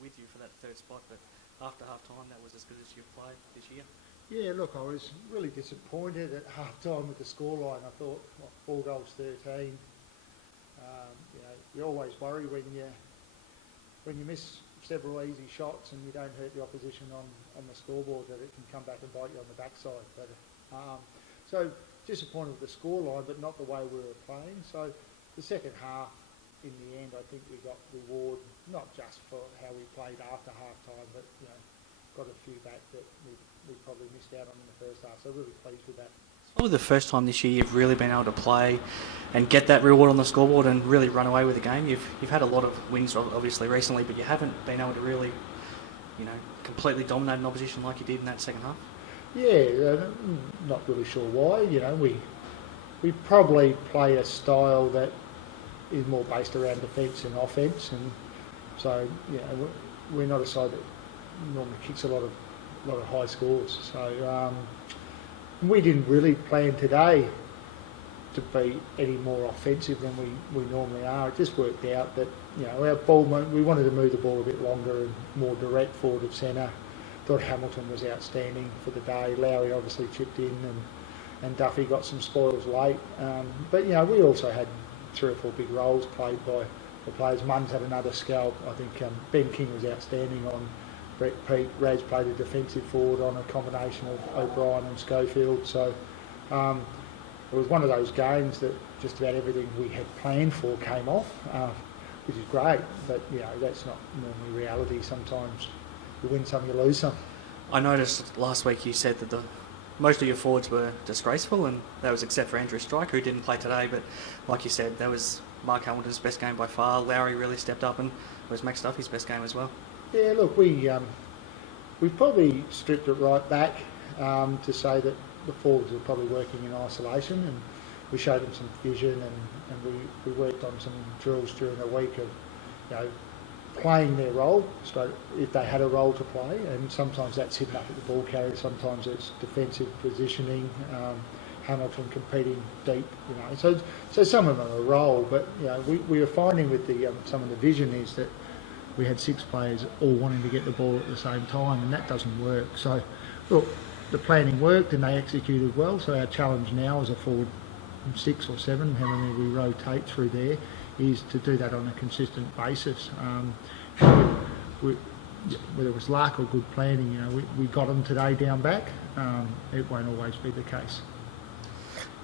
with you for that third spot, but after half time, that was as good as you've played this year. Yeah, look, I was really disappointed at half time with the scoreline. I thought, 4 goals 13. You always worry when you miss several easy shots and you don't hurt the opposition on the scoreboard that it can come back and bite you on the backside. But so disappointed with the scoreline, but not the way we were playing. So the second half, in the end, I think we got reward not just for how we played after half time, but got a few back that we probably missed out on in the first half. So really pleased with that. It's probably the first time this year you've really been able to play and get that reward on the scoreboard and really run away with the game. You've had a lot of wins obviously recently, but you haven't been able to really, completely dominate an opposition like you did in that second half. Yeah, not really sure why. We probably play a style that is more based around defence and offence, and so we're not a side that normally kicks a lot of high scores. So we didn't really plan today to be any more offensive than we normally are. It just worked out that our ball, we wanted to move the ball a bit longer and more direct forward of centre. Thought Hamilton was outstanding for the day. Lowry obviously chipped in, and Duffy got some spoils late. But we also had 3 or 4 big roles played by the players. Munn's had another scalp. I think Ben King was outstanding on Brett Peake. Raz played a defensive forward on a combination of O'Brien and Schofield. So it was one of those games that just about everything we had planned for came off, which is great. But that's not normally reality. Sometimes you win some, you lose some. I noticed last week you said that most of your forwards were disgraceful, and that was except for Andrew Strike, who didn't play today. But like you said, that was Mark Hamilton's best game by far. Lowry really stepped up, and it was Max Duffy's best game as well. Yeah, look, we probably stripped it right back to say that the forwards were probably working in isolation, and we showed them some vision, and we worked on some drills during the week of playing their role, so if they had a role to play, and sometimes that's hidden up at the ball carrier, sometimes it's defensive positioning, Hamilton competing deep, so some of them are a role, but we were finding with some of the vision is that we had 6 players all wanting to get the ball at the same time, and that doesn't work. So look, the planning worked and they executed well, so our challenge now as a forward 6 or 7, how many we rotate through there, is to do that on a consistent basis. Whether it was luck or good planning, we got them today down back. It won't always be the case.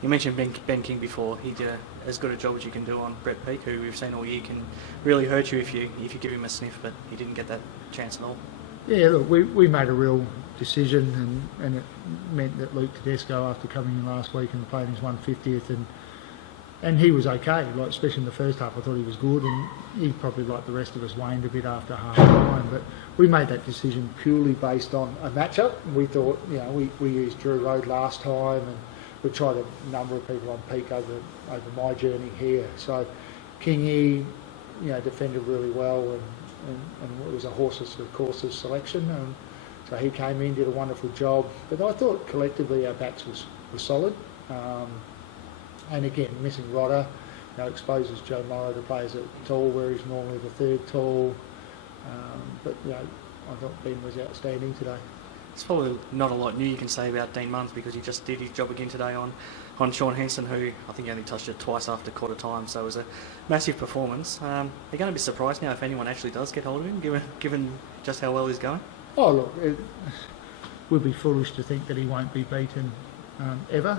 You mentioned Ben King before. He did as good a job as you can do on Brett Peake, who we've seen all year can really hurt you if you give him a sniff, but he didn't get that chance at all. Yeah, look, we made a real decision, and it meant that Luke Tedesco, after coming in last week and playing his 150th, and he was okay, especially in the first half. I thought he was good, and he probably, like the rest of us, waned a bit after half time. But we made that decision purely based on a matchup. We thought, we used Drew Road last time, and we tried a number of people on Peake over my journey here. So Kingy, defended really well, and it was a horses for courses selection. So he came in, did a wonderful job. But I thought collectively our backs was solid. And again, missing Rodder, exposes Joe Morrow to play as a tall where he's normally the third tall. But I thought Ben was outstanding today. It's probably not a lot new you can say about Dean Munns, because he just did his job again today on Sean Henson, who I think only touched it twice after quarter time, so it was a massive performance. They're going to be surprised now if anyone actually does get hold of him, given just how well he's going. Oh look, it would be foolish to think that he won't be beaten ever.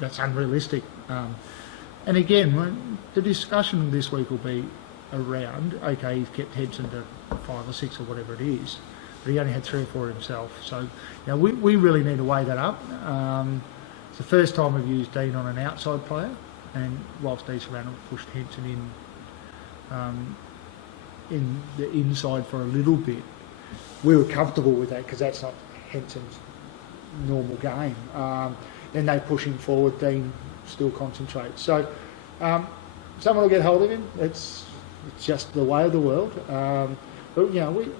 That's unrealistic. And again, the discussion this week will be around, okay, he's kept Henson to 5 or 6 or whatever it is, but he only had 3 or 4 himself. So we really need to weigh that up. It's the first time we've used Dean on an outside player, and whilst East Fremantle pushed Henson in the inside for a little bit, we were comfortable with that because that's not Henson's normal game. Then they push him forward, Dean still concentrates. So someone will get hold of him. It's just the way of the world. But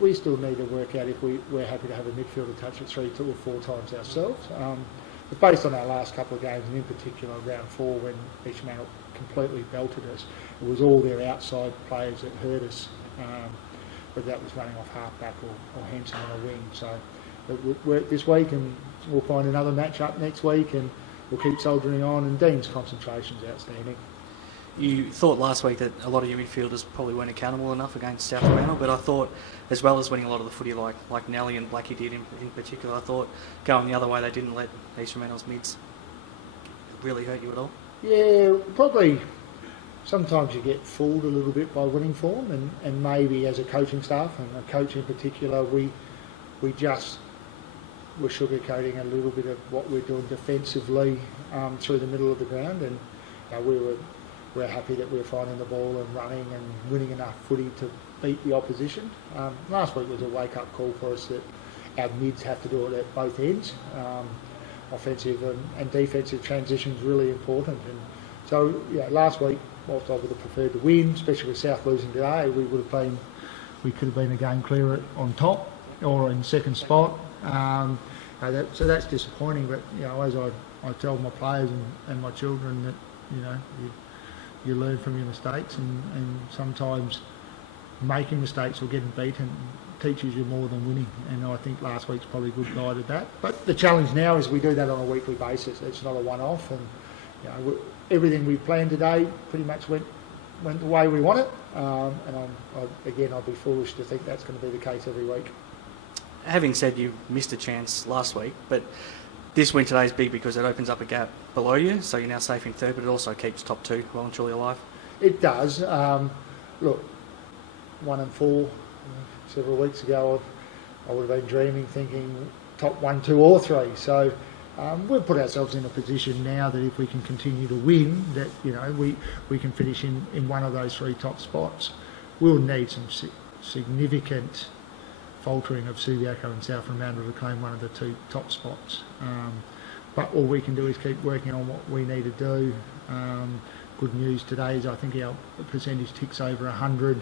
we still need to work out if we're happy to have a midfielder touch it 3 or 4 times ourselves. But based on our last couple of games, and in particular round 4 when East Fremantle completely belted us, it was all their outside players that hurt us. whether that was running off half-back or Henson on a wing. So we'll work this week and we'll find another match up next week and we'll keep soldiering on, and Dean's concentration's outstanding. You thought last week that a lot of your midfielders probably weren't accountable enough against South Fremantle, but I thought, as well as winning a lot of the footy like Nelly and Blackie did in particular, I thought going the other way they didn't let East Fremantle's mids really hurt you at all. Yeah, probably sometimes you get fooled a little bit by winning form, and maybe as a coaching staff and a coach in particular, we just were sugarcoating a little bit of what we're doing defensively through the middle of the ground, and we're happy that we're finding the ball and running and winning enough footy to beat the opposition. Last week was a wake-up call for us that our mids have to do it at both ends. Offensive and defensive transition is really important. And so, last week, whilst I would have preferred to win, especially with South losing today, we could have been a game clear on top or in second spot. So that's disappointing. But as I tell my players and my children that you learn from your mistakes, and sometimes making mistakes or getting beaten teaches you more than winning, and I think last week's probably a good guide at that. But the challenge now is we do that on a weekly basis. It's not a one-off, and everything we've planned today pretty much went the way we want it, and I'd be foolish to think that's going to be the case every week. Having said you missed a chance last week, but this win today is big because it opens up a gap below you, so you're now safe in third, but it also keeps top two well and truly alive. It does. Look, 1 and 4 several weeks ago, I would have been dreaming, thinking top 1, 2 or 3. So we've put ourselves in a position now that if we can continue to win, that we can finish in one of those 3 top spots. We'll need some significant faltering of Subiaco and South Fremantle to claim one of the 2 top spots. But all we can do is keep working on what we need to do. Good news today is I think our percentage ticks over 100,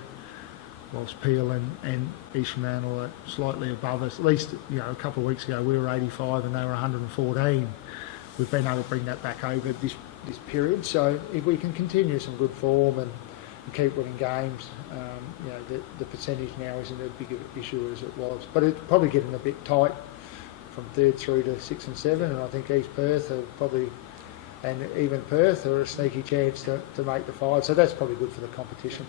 whilst Peel and East Fremantle are slightly above us. At least a couple of weeks ago we were 85 and they were 114. We've been able to bring that back over this period. So if we can continue some good form and keep winning games, the percentage now isn't as big an issue as it was. But it's probably getting a bit tight from 3rd through to 6 and 7, and I think East Perth are probably, and even Perth are a sneaky chance to make the 5. So that's probably good for the competition.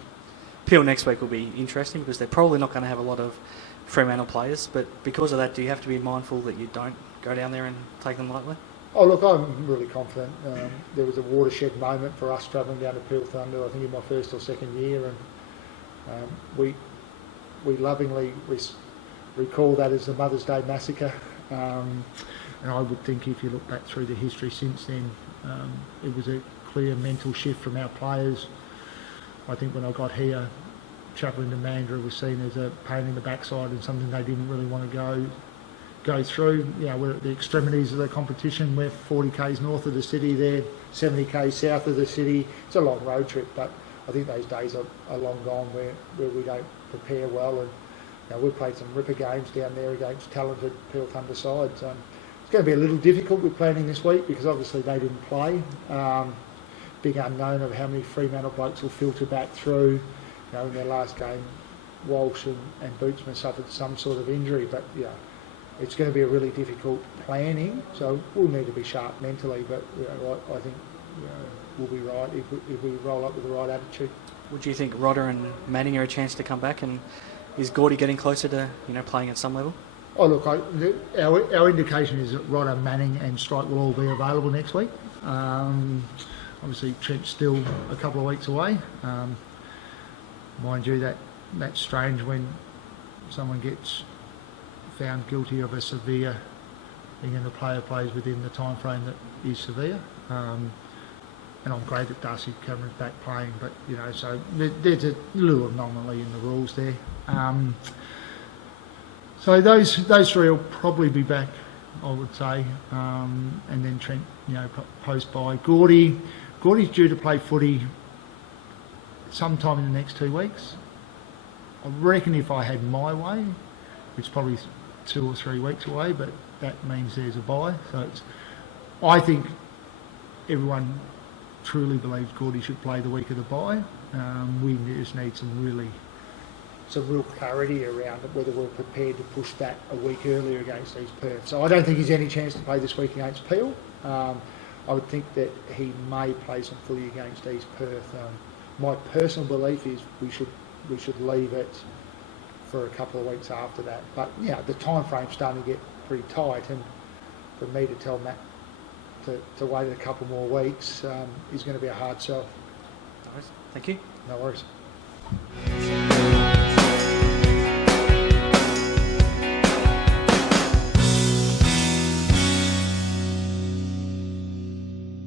Peel next week will be interesting because they're probably not going to have a lot of Fremantle players, but because of that, do you have to be mindful that you don't go down there and take them lightly? Oh look, I'm really confident. There was a watershed moment for us travelling down to Peel Thunder, I think in my 1st or 2nd year, and we lovingly recall that as the Mother's Day massacre. And I would think if you look back through the history since then, it was a clear mental shift from our players. I think when I got here, travelling to Mandurah was seen as a pain in the backside and something they didn't really want to go through. We're at the extremities of the competition. We're 40 k's north of the city, they're 70 k's south of the city. It's a long road trip, but I think those days are long gone where we don't prepare well. And we've played some ripper games down there against talented Peel Thunder sides. It's going to be a little difficult with planning this week because obviously they didn't play. Big unknown of how many Fremantle blokes will filter back through. In their last game, Walsh and Bootsman suffered some sort of injury, but it's going to be a really difficult planning. So we'll need to be sharp mentally, but I think we'll be right if we roll up with the right attitude. Would you think Rodder and Manning are a chance to come back, and is Gordy getting closer to playing at some level? Oh look, our indication is that Rodder, Manning and Strike will all be available next week. Obviously Trent's still a couple of weeks away. Mind you, that's strange when someone gets found guilty of a severe thing and the player plays within the time frame that is severe. And I'm glad that Darcy Cameron's back playing, but so there's a little anomaly in the rules there. So those 3 will probably be back, I would say, and then Trent, post by Gordy's due to play footy sometime in the next 2 weeks. I reckon if I had my way, it's probably 2 or 3 weeks away, but that means there's a bye. So I think everyone truly believes Gordy should play the week of the bye. We just need some really some real clarity around whether we're prepared to push that a week earlier against East Perth. So I don't think he's any chance to play this week against Peel. I would think that he may play some footy against East Perth. My personal belief is we should leave it for a couple of weeks after that. But yeah, the time frame's starting to get pretty tight, and for me to tell Matt to wait a couple more weeks is going to be a hard sell. No worries. Thank you. No worries.